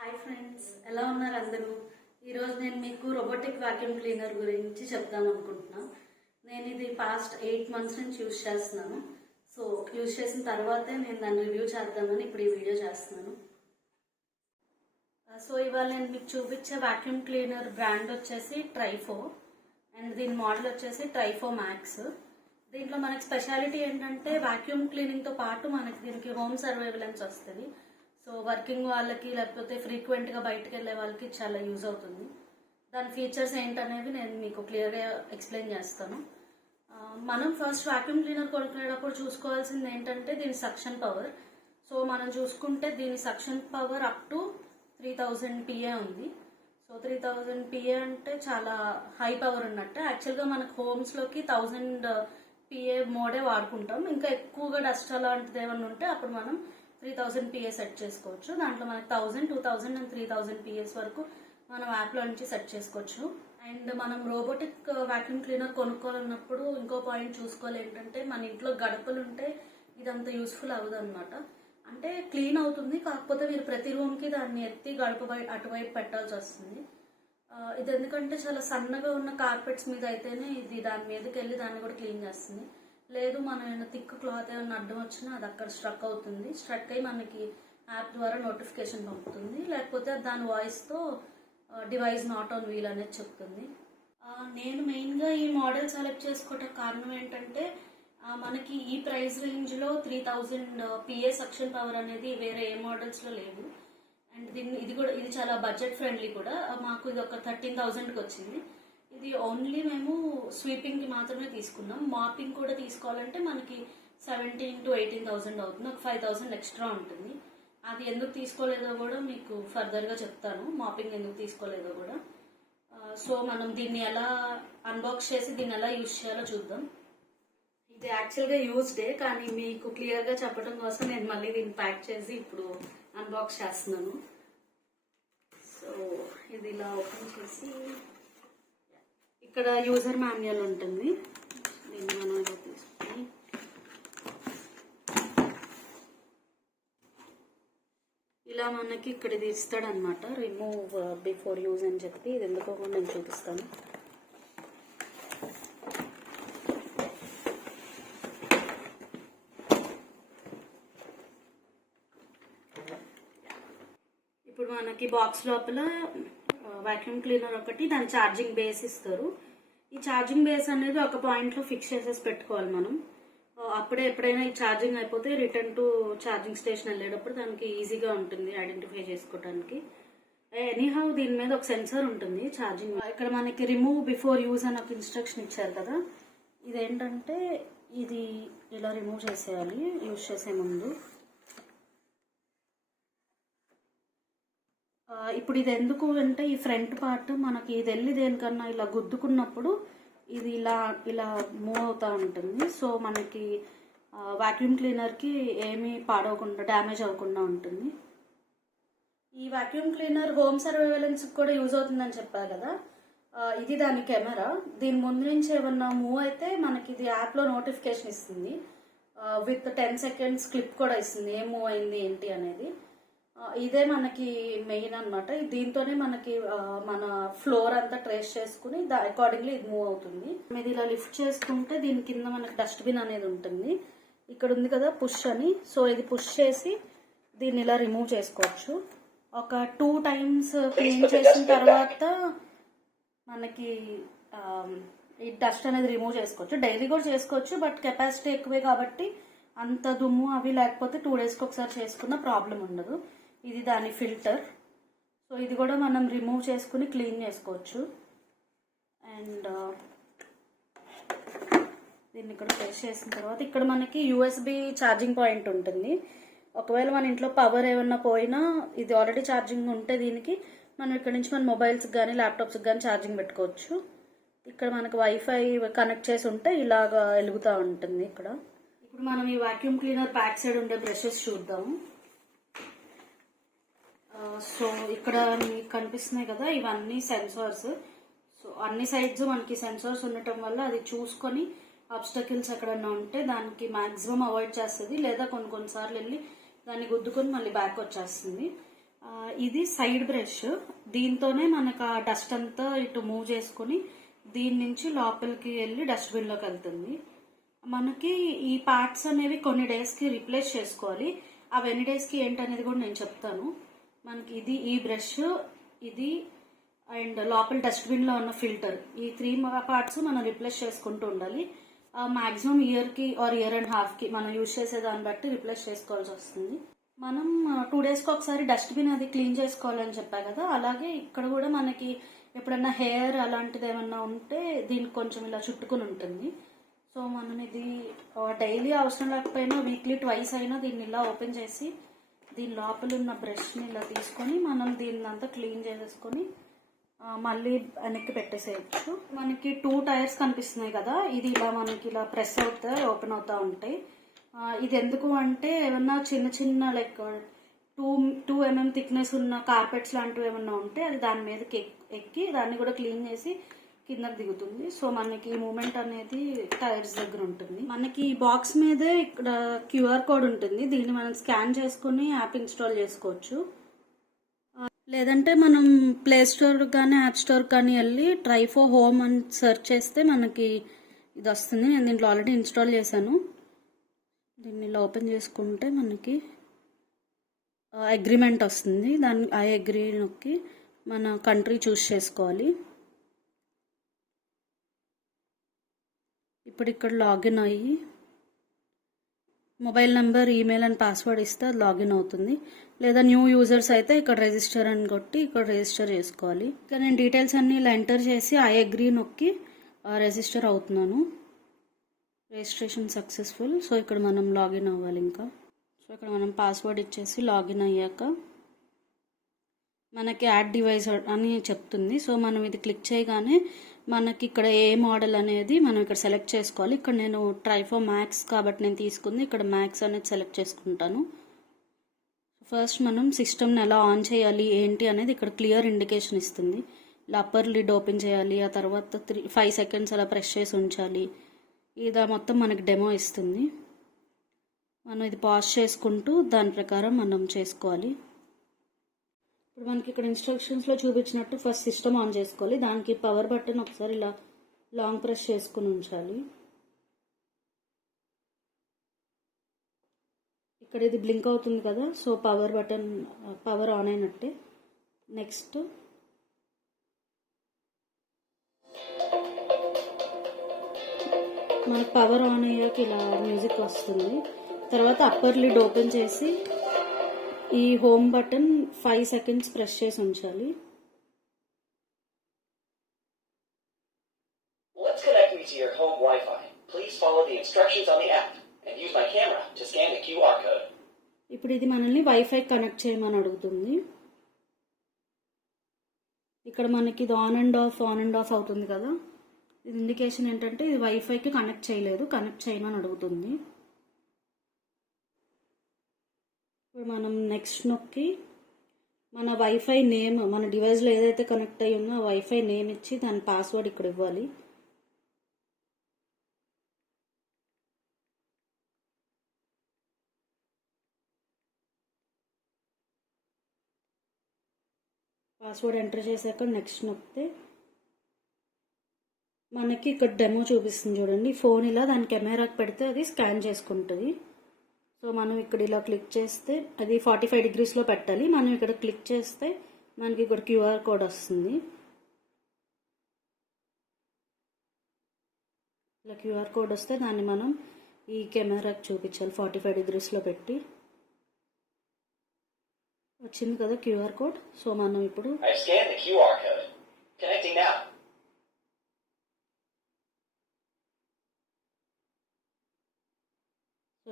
Hi friends, ఎలా ఉన్నారు అందరూ? ఈరోజు నేను మీకు రోబోటిక్ వాక్యూమ్ క్లీనర్ గురించి చెప్దాం అనుకుంటున్నా. నేను ఇది పాస్ట్ 8 months నుంచి యూజ్ చేస్తున్నాను. సో యూజ్ చేసిన తర్వాతే నేను దాన్ని రివ్యూ చేద్దామని ఇప్పుడు ఈ వీడియో చేస్తున్నాను. సో ఇవాళ నేను మీకు చూపించే వాక్యూమ్ క్లీనర్ బ్రాండ్ వచ్చేసి ట్రైఫో అండ్ దీని మోడల్ వచ్చేసి ట్రైఫో మ్యాక్స్. దీంట్లో మనకి స్పెషాలిటీ ఏంటంటే వాక్యూమ్ క్లీనింగ్తో పాటు మనకి దీనికి హోమ్ సర్వైవలెన్స్ వస్తుంది. సో వర్కింగ్ వాళ్ళకి లేకపోతే ఫ్రీక్వెంట్గా బయటకు వెళ్ళే వాళ్ళకి చాలా యూజ్ అవుతుంది. దాని ఫీచర్స్ ఏంటనేవి నేను మీకు క్లియర్గా ఎక్స్ప్లెయిన్ చేస్తాను. మనం ఫస్ట్ వాక్యూమ్ క్లీనర్ కొనుక్కునేటప్పుడు చూసుకోవాల్సింది ఏంటంటే దీని సక్షన్ పవర్. సో మనం చూసుకుంటే దీని suction power up to 3000 PA ఉంది. సో 3000 PA అంటే చాలా హై పవర్ ఉన్నట్టే. యాక్చువల్గా మనకు హోమ్స్లోకి 1000 PA మోడే వాడుకుంటాం. ఇంకా ఎక్కువగా డస్ట్ అలాంటిది ఏమైనా ఉంటే అప్పుడు మనం 3000 PA సెట్ చేసుకోవచ్చు. దాంట్లో మనకి 1000, 2000 అండ్ 3000 PAs వరకు మనం యాప్లో నుంచి సెట్ చేసుకోవచ్చు. అండ్ మనం రోబోటిక్ వాక్యూమ్ క్లీనర్ కొనుక్కోవాలన్నప్పుడు ఇంకో పాయింట్ చూసుకోవాలి ఏంటంటే మన ఇంట్లో గడపలు ఉంటే ఇదంత యూస్ఫుల్ అవ్వదు అనమాట. అంటే క్లీన్ అవుతుంది, కాకపోతే మీరు ప్రతి రూమ్కి దాన్ని ఎత్తి గడప అటువైపు పెట్టాల్సి వస్తుంది. ఇది ఎందుకంటే చాలా సన్నగా ఉన్న కార్పెట్స్ మీద అయితేనే ఇది దాని మీదకి వెళ్ళి దాన్ని కూడా క్లీన్ చేస్తుంది. లేదు మనం ఏమైనా థిక్ క్లాత్ ఏమైనా అడ్డం వచ్చినా అది అక్కడ స్ట్రక్ అవుతుంది. స్ట్రక్ అయ్యి మనకి యాప్ ద్వారా నోటిఫికేషన్ పంపుతుంది, లేకపోతే దాని వాయిస్తో డివైస్ నాట్ ఆన్ వీల్ అనేది చెప్తుంది. నేను మెయిన్గా ఈ మోడల్ సెలెక్ట్ చేసుకోవడానికి కారణం ఏంటంటే మనకి ఈ ప్రైస్ రేంజ్లో 3000 PA సక్షన్ పవర్ అనేది వేరే ఏ మోడల్స్లో లేదు. అండ్ ఇది చాలా బడ్జెట్ ఫ్రెండ్లీ కూడా. మాకు ఇది ఒక 13,000కి వచ్చింది. ఇది ఓన్లీ మేము స్వీపింగ్కి మాత్రమే తీసుకున్నాం. మాపింగ్ కూడా తీసుకోవాలంటే మనకి 17,000 to 18,000 అవుతుంది. ఒక 5,000 ఎక్స్ట్రా ఉంటుంది. అది ఎందుకు తీసుకోలేదో కూడా మీకు ఫర్దర్గా చెప్తాను, మాపింగ్ ఎందుకు తీసుకోలేదో కూడా. సో మనం దీన్ని ఎలా అన్బాక్స్ చేసి దీన్ని ఎలా యూజ్ చేయాలో చూద్దాం. ఇది యాక్చువల్గా యూజ్డే, కానీ మీకు క్లియర్గా చెప్పడం కోసం నేను మళ్ళీ దీన్ని ప్యాక్ చేసి ఇప్పుడు అన్బాక్స్ చేస్తున్నాను. సో ఇది ఇలా ఓపెన్ చేసి ఇక్కడ యూజర్ మాన్యువల్ ఉంటుంది. దీన్ని మనం ఇలా తీసుకుని ఇలా మనకి ఇక్కడ ఇది ఇస్తాడనమాట, రిమూవ్ బిఫోర్ యూజ్ అని చెప్పి. ఇది ఎందుకో కూడా నేను చూపిస్తాను. ఇప్పుడు మనకి బాక్స్ లోపల వాక్యూమ్ క్లీనర్ ఒకటి, దాని ఛార్జింగ్ బేస్ ఇస్తారు. ఈ ఛార్జింగ్ బేస్ అనేది ఒక పాయింట్లో ఫిక్స్ చేసేసి పెట్టుకోవాలి మనం. అప్పుడే ఎప్పుడైనా ఈ ఛార్జింగ్ అయిపోతే రిటర్న్ టు ఛార్జింగ్ స్టేషన్ వెళ్ళేటప్పుడు దానికి ఈజీగా ఉంటుంది ఐడెంటిఫై చేసుకోవడానికి. ఎనీహౌ దీని మీద ఒక సెన్సర్ ఉంటుంది ఛార్జింగ్. ఇక్కడ మనకి రిమూవ్ బిఫోర్ యూజ్ అని ఒక ఇన్స్ట్రక్షన్ ఇచ్చారు కదా. ఇదేంటంటే ఇది ఇలా రిమూవ్ చేసేయాలి యూజ్ చేసే ముందు. ఇప్పుడు ఇది ఎందుకు అంటే ఈ ఫ్రంట్ పార్ట్ మనకి ఇది వెళ్ళి దేనికన్నా ఇలా గుద్దుకున్నప్పుడు ఇది ఇలా ఇలా మూవ్ అవుతూ ఉంటుంది. సో మనకి వాక్యూమ్ క్లీనర్కి ఏమీ పాడవకుండా డ్యామేజ్ అవ్వకుండా ఉంటుంది. ఈ వాక్యూమ్ క్లీనర్ హోమ్ సర్వైవలెన్స్కి కూడా యూజ్ అవుతుందని చెప్పారు కదా. ఇది దాని కెమెరా. దీని ముందు నుంచి ఏమన్నా మూవ్ అయితే మనకి ఇది యాప్లో నోటిఫికేషన్ ఇస్తుంది. విత్ 10 seconds క్లిప్ కూడా ఇస్తుంది ఏం మూవ్ అయింది ఏంటి అనేది. ఇదే మనకి మెయిన్ అనమాట. దీంతోనే మనకి మన ఫ్లోర్ అంతా ట్రేస్ చేసుకుని అకార్డింగ్లీ ఇది మూవ్ అవుతుంది. ఇది ఇలా లిఫ్ట్ చేసుకుంటే దీని కింద మనకి డస్ట్బిన్ అనేది ఉంటుంది. ఇక్కడ ఉంది కదా పుష్ అని. సో ఇది పుష్ చేసి దీన్ని ఇలా రిమూవ్ చేసుకోవచ్చు. ఒక 2 times క్లీన్ చేసిన తర్వాత మనకి ఈ డస్ట్ అనేది రిమూవ్ చేసుకోవచ్చు. డైలీ కూడా చేసుకోవచ్చు, బట్ కెపాసిటీ ఎక్కువే కాబట్టి అంత దుమ్ము అవి లేకపోతే 2 daysకి ఒకసారి చేసుకున్న ప్రాబ్లం ఉండదు. ఇది దాని ఫిల్టర్. సో ఇది కూడా మనం రిమూవ్ చేసుకుని క్లీన్ చేసుకోవచ్చు. అండ్ దీన్ని ఇక్కడ ప్లేస్ చేసిన తర్వాత ఇక్కడ మనకి USB ఛార్జింగ్ పాయింట్ ఉంటుంది. ఒకవేళ మన ఇంట్లో పవర్ ఏమన్నా పోయినా ఇది ఆల్రెడీ ఛార్జింగ్ ఉంటే దీనికి మనం ఇక్కడ నుంచి మన మొబైల్స్కి కానీ ల్యాప్టాప్స్కి కానీ ఛార్జింగ్ పెట్టుకోవచ్చు. ఇక్కడ మనకి వైఫై కనెక్ట్ చేసి ఉంటే ఇలాగా వెలుగుతూ ఉంటుంది ఇక్కడ. ఇప్పుడు మనం ఈ వాక్యూమ్ క్లీనర్ బ్యాక్ సైడ్ ఉండే బ్రషెస్ చూద్దాము. సో ఇక్కడ మీకు కనిపిస్తున్నాయి కదా, ఇవన్నీ సెన్సార్స్. సో అన్ని సైడ్స్ మనకి సెన్సార్స్ ఉండటం వల్ల అది చూసుకొని ఆబ్స్టకిల్స్ ఎక్కడన్నా ఉంటే దానికి మాక్సిమం అవాయిడ్ చేస్తుంది, లేదా కొన్నిసార్లు వెళ్ళి దాన్ని గుద్దుకొని మళ్ళీ బ్యాక్ వచ్చేస్తుంది. ఇది సైడ్ బ్రష్. దీంతోనే మనకు ఆ డస్ట్ అంతా ఇటు మూవ్ చేసుకుని దీని నుంచి లోపలికి వెళ్ళి డస్ట్బిన్లోకి వెళ్తుంది. మనకి ఈ పార్ట్స్ అనేవి కొన్ని డేస్కి రీప్లేస్ చేసుకోవాలి. అవి ఎన్ని డేస్కి ఏంటనేది కూడా నేను చెప్తాను. మనకి ఇది ఈ బ్రష్, ఇది అండ్ లోపల డస్ట్బిన్లో ఉన్న ఫిల్టర్, ఈ 3 పార్ట్స్ మనం రీప్లేస్ చేసుకుంటూ ఉండాలి. మాక్సిమం ఇయర్కి ఆర్ ఇయర్ అండ్ హాఫ్కి మనం యూజ్ చేసే దాన్ని బట్టి రీప్లేస్ చేసుకోవాల్సి వస్తుంది. మనం 2 డేస్కి ఒకసారి డస్ట్బిన్ అది క్లీన్ చేసుకోవాలని చెప్పా కదా, అలాగే ఇక్కడ కూడా మనకి ఎప్పుడన్నా హెయిర్ అలాంటిది ఏమన్నా ఉంటే దీనికి కొంచెం ఇలా చుట్టుకుని ఉంటుంది. సో మనం ఇది డైలీ అవసరం లేకపోయినా వీక్లీ 2 అయినా దీన్ని ఇలా ఓపెన్ చేసి దీని లోపల ఉన్న బ్రష్ని ఇలా తీసుకొని మనం దీన్ని అంతా క్లీన్ చేసేసుకొని మళ్ళీ వెనక్కి పెట్టేసేయచ్చు. మనకి 2 టైర్స్ కనిపిస్తున్నాయి కదా, ఇది ఇలా మనకి ఇలా ప్రెస్ అవుతాయి, ఓపెన్ అవుతా ఉంటాయి. ఇది ఎందుకు అంటే ఏమన్నా చిన్న చిన్న లైక్ 2 mm థిక్నెస్ ఉన్న కార్పెట్స్ లాంటివి ఏమన్నా ఉంటే అది దాని మీదకి ఎక్కి దాన్ని కూడా క్లీన్ చేసి కిందకి దిగుతుంది. సో మనకి ఈ మూమెంట్ అనేది టైర్స్ దగ్గర ఉంటుంది. మనకి ఈ బాక్స్ మీదే ఇక్కడ QR కోడ్ ఉంటుంది. దీన్ని మనం స్కాన్ చేసుకుని యాప్ ఇన్స్టాల్ చేసుకోవచ్చు. లేదంటే మనం ప్లే స్టోర్ కానీ యాప్ స్టోర్ కానీ వెళ్ళి ట్రైఫో హోమ్ అని సెర్చ్ చేస్తే మనకి ఇది వస్తుంది. నేను దీంట్లో ఆల్రెడీ ఇన్స్టాల్ చేశాను. దీన్ని ఇలా ఓపెన్ చేసుకుంటే మనకి అగ్రిమెంట్ వస్తుంది. దాన్ని ఐ అగ్రీ నొక్కి మన కంట్రీ చూస్ చేసుకోవాలి. ఇప్పుడు ఇక్కడ లాగిన్ అయ్యి mobile number, email and password ఇస్తే అది లాగిన్ అవుతుంది. లేదా న్యూ యూజర్స్ అయితే ఇక్కడ రిజిస్టర్ అని కొట్టి ఇక్కడ రిజిస్టర్ చేసుకోవాలి. ఇక్కడ నేను డీటెయిల్స్ అన్నీ ఇలా ఎంటర్ చేసి ఐ అగ్రీ నొక్కి రిజిస్టర్ అవుతున్నాను. Registration successful. సో ఇక్కడ మనం లాగిన్ అవ్వాలి. ఇంకా సో ఇక్కడ మనం పాస్వర్డ్ ఇచ్చేసి లాగిన్ అయ్యాక మనకి యాడ్ డివైస్ అని చెప్తుంది. సో మనం ఇది క్లిక్ చేయగానే మనకి ఇక్కడ ఏ మోడల్ అనేది మనం ఇక్కడ సెలెక్ట్ చేసుకోవాలి. ఇక్కడ నేను ట్రైఫో మ్యాక్స్ కాబట్టి నేను తీసుకుంది ఇక్కడ మ్యాక్స్ అనేది సెలెక్ట్ చేసుకుంటాను. ఫస్ట్ మనం సిస్టమ్ని ఎలా ఆన్ చేయాలి ఏంటి అనేది ఇక్కడ క్లియర్ ఇండికేషన్ ఇస్తుంది. ఇలా అప్పర్ లిడ్ ఓపెన్ చేయాలి, ఆ తర్వాత 5 సెకండ్స్ అలా ప్రెస్ చేసి ఉంచాలి. ఇది మొత్తం మనకి డెమో ఇస్తుంది. మనం ఇది పాజ్ చేసుకుంటూ దాని ప్రకారం మనం చేసుకోవాలి. ఇప్పుడు మనకి ఇక్కడ ఇన్స్ట్రక్షన్స్లో చూపించినట్టు ఫస్ట్ సిస్టమ్ ఆన్ చేసుకోవాలి. దానికి పవర్ బటన్ ఒకసారి ఇలా లాంగ్ ప్రెస్ చేసుకుని ఉంచాలి. ఇక్కడ ఇది బ్లింక్ అవుతుంది కదా, so power button power on అయినట్టే. నెక్స్ట్ మనకు పవర్ ఆన్ అయ్యాక ఇలా మ్యూజిక్ వస్తుంది. తర్వాత అప్పర్ లిడ్ ఓపెన్ చేసి ఈ హోమ్ బటన్ 5 సెకండ్స్ ప్రెస్ చేసి ఉంచాలి. Let's connect me to your home Wi-Fi. Please follow the instructions on the app and use my camera to scan the QR code. ఇప్పుడు ఇది మనల్ని wifi connect చేయమని అడుగుతుంది. ఇక్కడ మనకి ఇది ఆన్ అండ్ ఆఫ్ అవుతుంది కదా, ఇది ఇండికేషన్ ఏంటంటే ఇది వైఫైకి కనెక్ట్ చేయలేదు, కనెక్ట్ చేయమని అడుగుతుంది. ఇప్పుడు మనం నెక్స్ట్ నొక్కి మన వైఫై నేమ్, మన డివైస్లో ఏదైతే కనెక్ట్ అయ్యి ఉందో ఆ వైఫై నేమ్ ఇచ్చి దాని పాస్వర్డ్ ఇక్కడ ఇవ్వాలి. పాస్వర్డ్ ఎంటర్ చేశాక నెక్స్ట్ నొక్కితే మనకి ఇక్కడ డెమో చూపిస్తుంది చూడండి. ఫోన్ ఇలా దాని కెమెరాకి పెడితే అది స్కాన్ చేసుకుంటుంది. సో మనం ఇక్కడ ఇలా క్లిక్ చేస్తే అది 45 డిగ్రీస్లో పెట్టాలి. మనం ఇక్కడ క్లిక్ చేస్తే మనకి ఇక్కడ QR కోడ్ వస్తుంది. ఇలా QR కోడ్ వస్తే దాన్ని మనం ఈ కెమెరాకి చూపించాలి 45 డిగ్రీస్లో పెట్టి. వచ్చింది కదా QR కోడ్. సో మనం ఇప్పుడు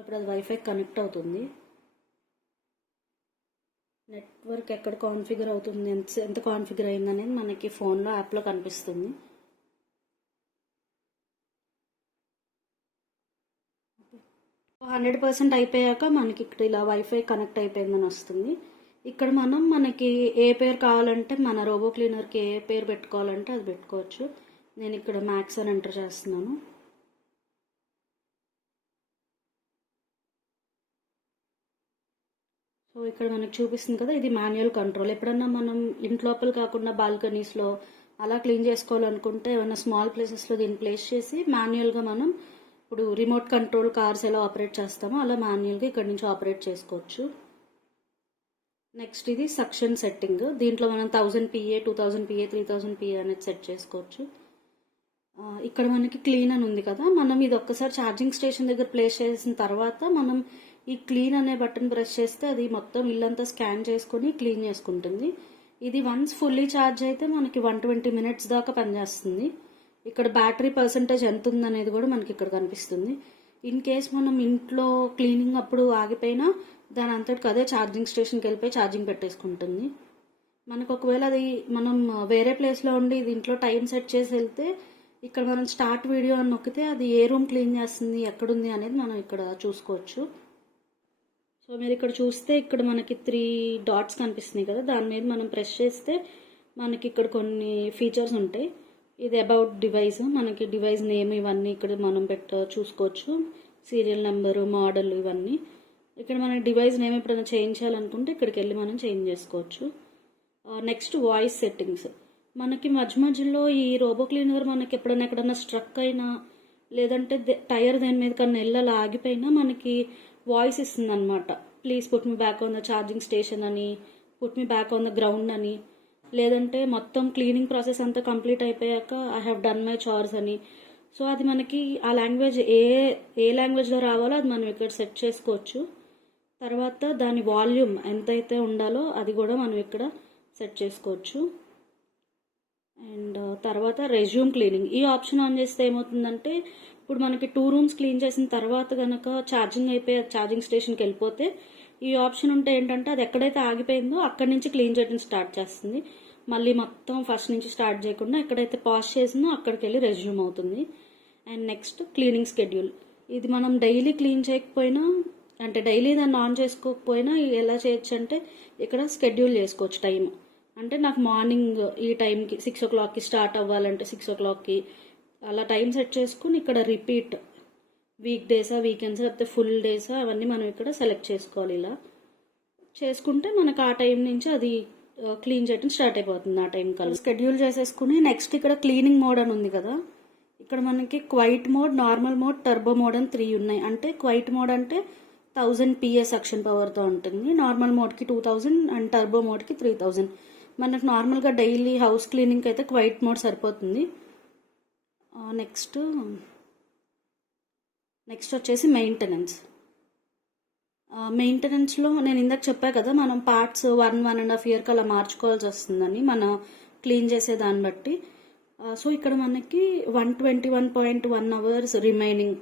ఇప్పుడు అది వైఫై కనెక్ట్ అవుతుంది. నెట్వర్క్ ఎక్కడ కాన్ఫిగర్ అవుతుంది, ఎంత కాన్ఫిగర్ అయింది అనేది మనకి ఫోన్లో యాప్లో కనిపిస్తుంది. సో 100% అయిపోయాక మనకి ఇక్కడ ఇలా వైఫై కనెక్ట్ అయిపోయిందని వస్తుంది. ఇక్కడ మనకి ఏ పేరు కావాలంటే మన రోబో క్లీనర్కి ఏ పేరు పెట్టుకోవాలంటే అది పెట్టుకోవచ్చు. నేను ఇక్కడ మ్యాక్స్ అని ఎంటర్ చేస్తున్నాను. సో ఇక్కడ మనకు చూపిస్తుంది కదా, ఇది మాన్యువల్ కంట్రోల్. ఎప్పుడన్నా మనం ఇంట్లోపల కాకుండా బాల్కనీస్లో అలా క్లీన్ చేసుకోవాలనుకుంటే ఏమైనా స్మాల్ ప్లేసెస్లో దీన్ని ప్లేస్ చేసి మాన్యువల్గా మనం ఇప్పుడు రిమోట్ కంట్రోల్ కార్స్ ఎలా ఆపరేట్ చేస్తామో అలా మాన్యువల్గా ఇక్కడ నుంచి ఆపరేట్ చేసుకోవచ్చు. నెక్స్ట్ ఇది సక్షన్ సెట్టింగ్. దీంట్లో మనం 1000 PA, 2000 PA, 3000 PA అనేది సెట్ చేసుకోవచ్చు. ఇక్కడ మనకి క్లీన్ అని ఉంది కదా, మనం ఇది ఒక్కసారి ఛార్జింగ్ స్టేషన్ దగ్గర ప్లేస్ చేసిన తర్వాత మనం ఈ క్లీన్ అనే బటన్ ప్రెస్ చేస్తే అది మొత్తం ఇల్లంతా స్కాన్ చేసుకుని క్లీన్ చేసుకుంటుంది. ఇది వన్స్ ఫుల్లీ ఛార్జ్ అయితే మనకి 120 minutes దాకా పనిచేస్తుంది. ఇక్కడ బ్యాటరీ పర్సంటేజ్ ఎంత ఉందనేది కూడా మనకి ఇక్కడ కనిపిస్తుంది. ఇన్ కేస్ మనం ఇంట్లో క్లీనింగ్ అప్పుడు ఆగిపోయినా దాని అంతటికి అదే ఛార్జింగ్ స్టేషన్కి వెళ్ళిపోయి ఛార్జింగ్ పెట్టేసుకుంటుంది. మనకు ఒకవేళ అది మనం వేరే ప్లేస్లో ఉండి దీంట్లో టైం సెట్ చేసి వెళ్తే ఇక్కడ మనం స్టార్ట్ వీడియో అని నొక్కితే అది ఏ రూమ్ క్లీన్ చేస్తుంది, ఎక్కడుంది అనేది మనం ఇక్కడ చూసుకోవచ్చు. సో మీరు ఇక్కడ చూస్తే ఇక్కడ మనకి 3 dots కనిపిస్తున్నాయి కదా, దాని మీద మనం ప్రెస్ చేస్తే మనకి ఇక్కడ కొన్ని ఫీచర్స్ ఉంటాయి. ఇది అబౌట్ డివైస్, మనకి డివైస్ నేమ్ ఇవన్నీ ఇక్కడ మనం చూసుకోవచ్చు. సీరియల్ నెంబరు, మోడల్ ఇవన్నీ. ఇక్కడ మనకి డివైస్ నేమ్ ఎప్పుడైనా చేంజ్ చేయాలనుకుంటే ఇక్కడికి వెళ్ళి మనం చేంజ్ చేసుకోవచ్చు. Next voice settings. మనకి మధ్యలో ఈ రోబో క్లీనర్ మనకి ఎక్కడన్నా స్ట్రక్ అయినా లేదంటే టైర్ దేని మీద కన్నా వెళ్ళాలి ఆగిపోయినా మనకి వాయిస్ ఇస్తుంది అనమాట. Please put me back on the charging station అని, put me back on the ground అని, లేదంటే మొత్తం క్లీనింగ్ ప్రాసెస్ అంతా కంప్లీట్ అయిపోయాక I have done my chores అని. సో అది మనకి ఆ లాంగ్వేజ్ ఏ లాంగ్వేజ్లో రావాలో అది మనం ఇక్కడ సెట్ చేసుకోవచ్చు. తర్వాత దాని వాల్యూమ్ ఎంతైతే ఉండాలో అది కూడా మనం ఇక్కడ సెట్ చేసుకోవచ్చు. అండ్ తర్వాత రెజ్యూమ్ క్లీనింగ్, ఈ ఆప్షన్ ఆన్ చేస్తే ఏమవుతుందంటే ఇప్పుడు మనకి 2 rooms క్లీన్ చేసిన తర్వాత కనుక ఛార్జింగ్ అయిపోయి ఛార్జింగ్ స్టేషన్కి వెళ్ళిపోతే ఈ ఆప్షన్ ఉంటే ఏంటంటే అది ఎక్కడైతే ఆగిపోయిందో అక్కడి నుంచి క్లీన్ చేయడం స్టార్ట్ చేస్తుంది. మళ్ళీ మొత్తం ఫస్ట్ నుంచి స్టార్ట్ చేయకుండా ఎక్కడైతే పాజ్ చేసిందో అక్కడికి వెళ్ళి రెజ్యూమ్ అవుతుంది. And next cleaning schedule. ఇది మనం డైలీ క్లీన్ చేయకపోయినా అంటే డైలీ దాన్ని ఆన్ చేసుకోకపోయినా ఎలా చేయొచ్చు అంటే ఇక్కడ స్కెడ్యూల్ చేసుకోవచ్చు టైం. అంటే నాకు మార్నింగ్ ఈ టైంకి 6 o'clockకి స్టార్ట్ అవ్వాలంటే 6 o'clockకి అలా టైం సెట్ చేసుకుని ఇక్కడ రిపీట్ వీక్ డేసా, వీకెండ్స్, లేకపోతే ఫుల్ డేసా అవన్నీ మనం ఇక్కడ సెలెక్ట్ చేసుకోవాలి. ఇలా చేసుకుంటే మనకు ఆ టైం నుంచి అది క్లీన్ చేయడం స్టార్ట్ అయిపోతుంది. ఆ టైం కల్లా షెడ్యూల్ చేసేసుకుని నెక్స్ట్ ఇక్కడ క్లీనింగ్ మోడ్ అని ఉంది కదా, ఇక్కడ మనకి quiet mode, normal mode, turbo mode అని 3 ఉన్నాయి. అంటే క్వైట్ మోడ్ అంటే 1000 PA సక్షన్ పవర్తో ఉంటుంది, నార్మల్ మోడ్కి 2000 అండ్ టర్బో మోడ్కి 3000. మనకు నార్మల్గా డైలీ హౌస్ క్లీనింగ్కి అయితే క్వైట్ మోడ్ సరిపోతుంది. నెక్స్ట్ వచ్చేసి మెయింటెనెన్స్లో నేను ఇందాక చెప్పా కదా మనం పార్ట్స్ 1.5 years అలా మార్చుకోవాల్సి వస్తుందని మనం క్లీన్ చేసే దాన్ని బట్టి. సో ఇక్కడ మనకి 121.1 hours రిమైనింగ్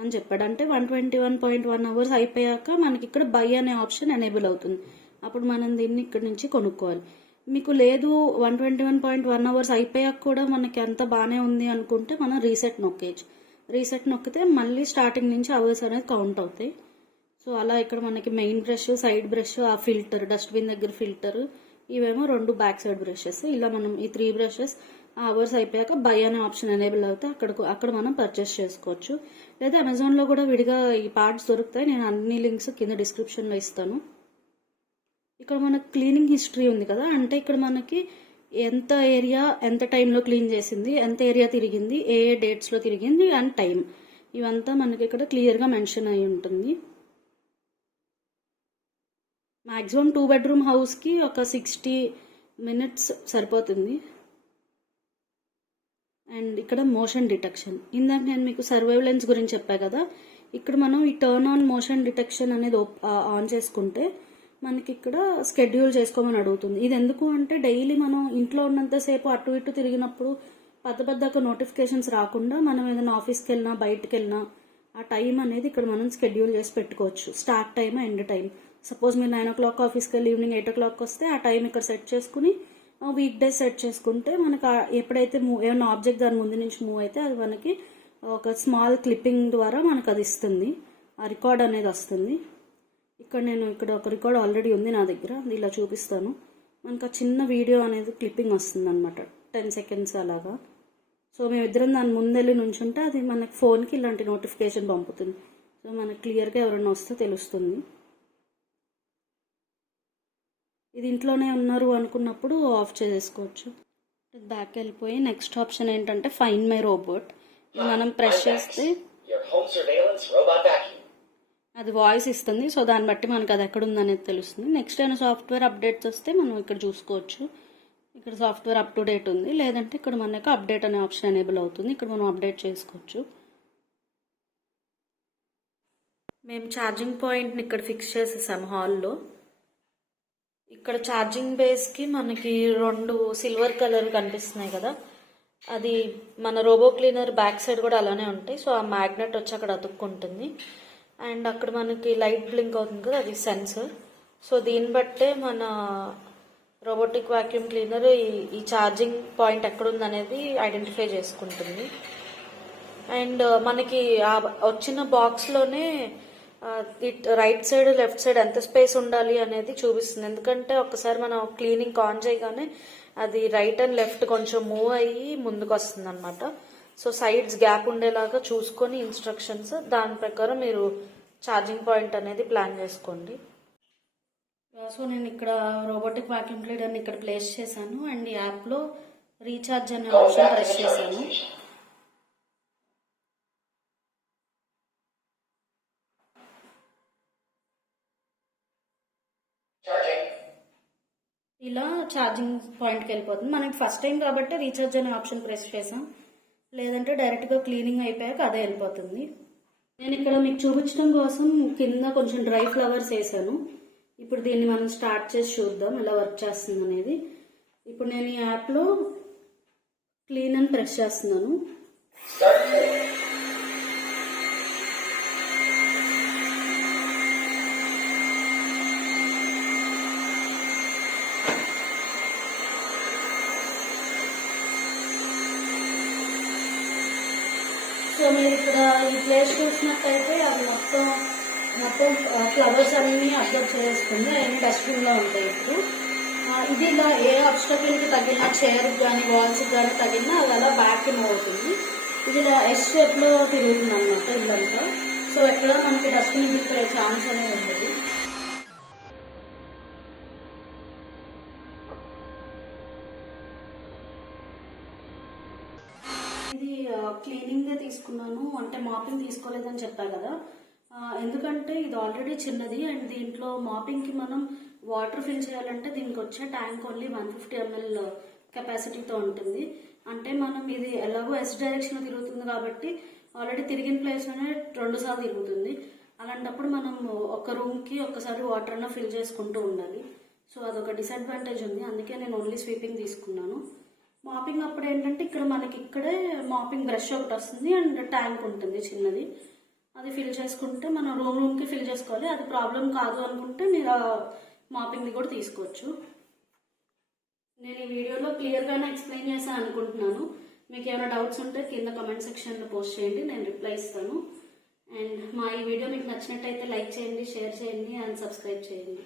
అని చెప్పాడు. అంటే 121.1 hours అయిపోయాక మనకి ఇక్కడ బై అనే ఆప్షన్ ఎనేబుల్ అవుతుంది. అప్పుడు మనం దీన్ని ఇక్కడ నుంచి కొనుక్కోవాలి. మీకు లేదు 121.1 hours అయిపోయాక కూడా మనకి ఎంత బాగానే ఉంది అనుకుంటే మనం రీసెట్ నొక్కేయచ్చు. రీసెట్ నొక్కితే మళ్ళీ స్టార్టింగ్ నుంచి అవర్స్ అనేది కౌంట్ అవుతాయి. సో అలా ఇక్కడ మనకి మెయిన్ బ్రష్, సైడ్ బ్రష్, ఆ ఫిల్టర్, డస్ట్బిన్ దగ్గర ఫిల్టర్, ఇవేమో 2 బ్యాక్ సైడ్ బ్రషెస్. ఇలా మనం ఈ 3 brushes ఆ అవర్స్ అయిపోయాక బై అనే ఆప్షన్ ఎనేబుల్ అవుతే అక్కడ మనం పర్చేస్ చేసుకోవచ్చు. లేదా అమెజాన్లో కూడా విడిగా ఈ పార్ట్స్ దొరుకుతాయి. నేను అన్ని లింక్స్ కింద డిస్క్రిప్షన్లో ఇస్తాను. ఇక్కడ మనకు క్లీనింగ్ హిస్టరీ ఉంది కదా, అంటే ఇక్కడ మనకి ఎంత ఏరియా ఎంత టైంలో క్లీన్ చేసింది, ఎంత ఏరియా తిరిగింది, ఏ డేట్స్లో తిరిగింది అండ్ టైం, ఇవంతా మనకి ఇక్కడ క్లియర్గా మెన్షన్ అయి ఉంటుంది. మ్యాక్సిమం 2 bedroom హౌస్కి ఒక 60 minutes సరిపోతుంది. అండ్ ఇక్కడ మోషన్ డిటెక్షన్, ఇందాక నేను మీకు సర్వైలెన్స్ గురించి చెప్పా కదా, ఇక్కడ మనం ఈ టర్న్ ఆన్ మోషన్ డిటెక్షన్ అనేది ఆన్ చేసుకుంటే మనకి ఇక్కడ షెడ్యూల్ చేసుకోమని అడుగుతుంది. ఇది ఎందుకు అంటే డైలీ మనం ఇంట్లో ఉన్నంతసేపు అటు ఇటు తిరిగినప్పుడు పెద్ద నోటిఫికేషన్స్ రాకుండా మనం ఏదైనా ఆఫీస్కి వెళ్ళినా బయటకు వెళ్ళినా ఆ టైం అనేది ఇక్కడ మనం షెడ్యూల్ చేసి పెట్టుకోవచ్చు. Start time, end time. Suppose మీరు 9 o'clock ఆఫీస్కి వెళ్ళి ఈవినింగ్ 8 o'clock వస్తే ఆ టైం ఇక్కడ సెట్ చేసుకుని వీక్ డేస్ సెట్ చేసుకుంటే మనకు ఎప్పుడైతే ఏమైనా ఆబ్జెక్ట్ దాని ముందు నుంచి మూవ్ అయితే అది మనకి ఒక స్మాల్ క్లిప్పింగ్ ద్వారా మనకు అది ఇస్తుంది, ఆ రికార్డ్ అనేది వస్తుంది. ఇక్కడ ఒక రికార్డ్ ఆల్రెడీ ఉంది నా దగ్గర, అది ఇలా చూపిస్తాను. మనకు ఆ చిన్న వీడియో అనేది క్లిప్పింగ్ వస్తుంది అనమాట, 10 seconds అలాగా. సో మేమిద్దరం దాని ముందెళ్ళి నుంచుంటే అది మనకి ఫోన్కి ఇలాంటి నోటిఫికేషన్ పంపుతుంది. సో మనకు క్లియర్గా ఎవరైనా వస్తే తెలుస్తుంది. ఇది ఇంట్లోనే ఉన్నారు అనుకున్నప్పుడు ఆఫ్ చేసేసుకోవచ్చు. బ్యాక్ వెళ్ళిపోయి నెక్స్ట్ ఆప్షన్ ఏంటంటే ఫైండ్ మై రోబోట్. మనం ప్రెస్ చేస్తే your home surveillance robot vacuum. అది వాయిస్ ఇస్తుంది. సో దాన్ని బట్టి మనకు అది ఎక్కడ ఉందనేది తెలుస్తుంది. నెక్స్ట్ ఏమైనా సాఫ్ట్వేర్ అప్డేట్స్ వస్తే మనం ఇక్కడ చూసుకోవచ్చు. ఇక్కడ సాఫ్ట్వేర్ అప్ టు డేట్ ఉంది, లేదంటే ఇక్కడ మనకు అప్డేట్ అనే ఆప్షన్ ఎనేబుల్ అవుతుంది. ఇక్కడ మనం అప్డేట్ చేసుకోవచ్చు. మేము ఛార్జింగ్ పాయింట్ని ఇక్కడ ఫిక్స్ చేసేసాము హాల్లో. ఇక్కడ ఛార్జింగ్ బేస్కి మనకి 2 సిల్వర్ కలర్ కనిపిస్తున్నాయి కదా, అది మన రోబో క్లీనర్ బ్యాక్ సైడ్ కూడా అలానే ఉంటాయి. సో ఆ మ్యాగ్నెట్ వచ్చి అక్కడ అతుక్కుంటుంది. అండ్ అక్కడ మనకి లైట్ బ్లింక్ అవుతుంది కదా, అది సెన్సర్. సో దీన్ని బట్టే మన రోబోటిక్ వాక్యూమ్ క్లీనర్ ఈ ఛార్జింగ్ పాయింట్ ఎక్కడుందనేది ఐడెంటిఫై చేసుకుంటుంది. అండ్ మనకి ఆ వచ్చిన బాక్స్లోనే రైట్ సైడ్ లెఫ్ట్ సైడ్ ఎంత స్పేస్ ఉండాలి అనేది చూపిస్తుంది. ఎందుకంటే ఒకసారి మనం క్లీనింగ్ ఆన్ చేయగానే అది రైట్ అండ్ లెఫ్ట్ కొంచెం మూవ్ అయ్యి ముందుకు వస్తుంది అనమాట. సో సైడ్స్ గ్యాప్ ఉండేలాగా చూసుకొని ఇన్స్ట్రక్షన్స్ దాని ప్రకారం మీరు ఛార్జింగ్ పాయింట్ అనేది ప్లాన్ చేసుకోండి. సో నేను ఇక్కడ రోబోటిక్ వాక్యూమ్ క్లీనర్ని ఇక్కడ ప్లేస్ చేశాను అండ్ ఈ యాప్లో రీఛార్జ్ అనే ఆప్షన్ ప్రెస్ చేశాను. ఇలా ఛార్జింగ్ పాయింట్కి వెళ్ళిపోతుంది. మనకి ఫస్ట్ టైం కాబట్టి రీఛార్జ్ అనే ఆప్షన్ ప్రెస్ చేసాం, లేదంటే డైరెక్ట్గా క్లీనింగ్ అయిపోయాక అదే వెళ్ళిపోతుంది. నేను ఇక్కడ మీకు చూపించడం కోసం కింద కొంచెం డ్రై ఫ్లవర్స్ వేసాను. ఇప్పుడు దీన్ని మనం స్టార్ట్ చేసి చూద్దాం ఎలా వర్క్ చేస్తుంది అనేది. ఇప్పుడు నేను ఈ యాప్లో క్లీన్ అని ప్రెస్ చేస్తున్నాను. సో మీరు ఇక్కడ ఈ ప్లేస్ చూసినట్టయితే అది మొత్తం ఫ్లవర్స్ అన్ని అబ్జర్వ్ చేసుకుంది. అవన్నీ డస్ట్బిన్లో ఉంటాయి. ఇప్పుడు ఇది ఇలా ఏ ఆబ్స్టకిల్కి తగిలిన చైర్కి కానీ వాల్స్కి కానీ తగిలినా అది అలా బ్యాక్ మూవ్ అవుతుంది. ఇది ఇలా ఎస్ షేప్లో తిరుగుతుంది అన్నమాట ఇల్లంతా. సో ఎక్కడ మనకి డస్ట్బిన్ తీసుకునే ఛాన్స్ అనేది ఉంటుంది. ఇది క్లీనింగ్గా తీసుకున్నాను, అంటే మాపింగ్ తీసుకోలేదని చెప్పా కదా. ఎందుకంటే ఇది ఆల్రెడీ చిన్నది అండ్ దీంట్లో మాపింగ్కి మనం వాటర్ ఫిల్ చేయాలంటే దీనికి వచ్చే ట్యాంక్ ఓన్లీ 150 ml కెపాసిటీతో ఉంటుంది. అంటే మనం ఇది ఎలాగో ఎస్ డైరెక్షన్లో తిరుగుతుంది కాబట్టి ఆల్రెడీ తిరిగిన ప్లేస్లోనే 2 సార్లు తిరుగుతుంది. అలాంటప్పుడు మనం ఒక రూమ్కి ఒక్కసారి వాటర్ అన్న ఫిల్ చేసుకుంటూ ఉండాలి. సో అదొక డిసడ్వాంటేజ్ ఉంది. అందుకే నేను ఓన్లీ స్వీపింగ్ తీసుకున్నాను. మాపింగ్ అప్పుడు ఏంటంటే ఇక్కడ మనకి ఇక్కడే మాపింగ్ బ్రష్ ఒకటి వస్తుంది అండ్ ట్యాంక్ ఉంటుంది చిన్నది, అది ఫిల్ చేసుకుంటే మనం రూమ్కి ఫిల్ చేసుకోవాలి. అది ప్రాబ్లం కాదు అనుకుంటే మీరు మాపింగ్ని కూడా తీసుకోవచ్చు. నేను ఈ వీడియోలో క్లియర్గానే ఎక్స్ప్లెయిన్ చేశాను అనుకుంటున్నాను. మీకు ఏమైనా డౌట్స్ ఉంటే కింద కమెంట్ సెక్షన్లో పోస్ట్ చేయండి, నేను రిప్లై ఇస్తాను. అండ్ మా ఈ వీడియో మీకు నచ్చినట్టయితే లైక్ చేయండి, షేర్ చేయండి అండ్ సబ్స్క్రైబ్ చేయండి.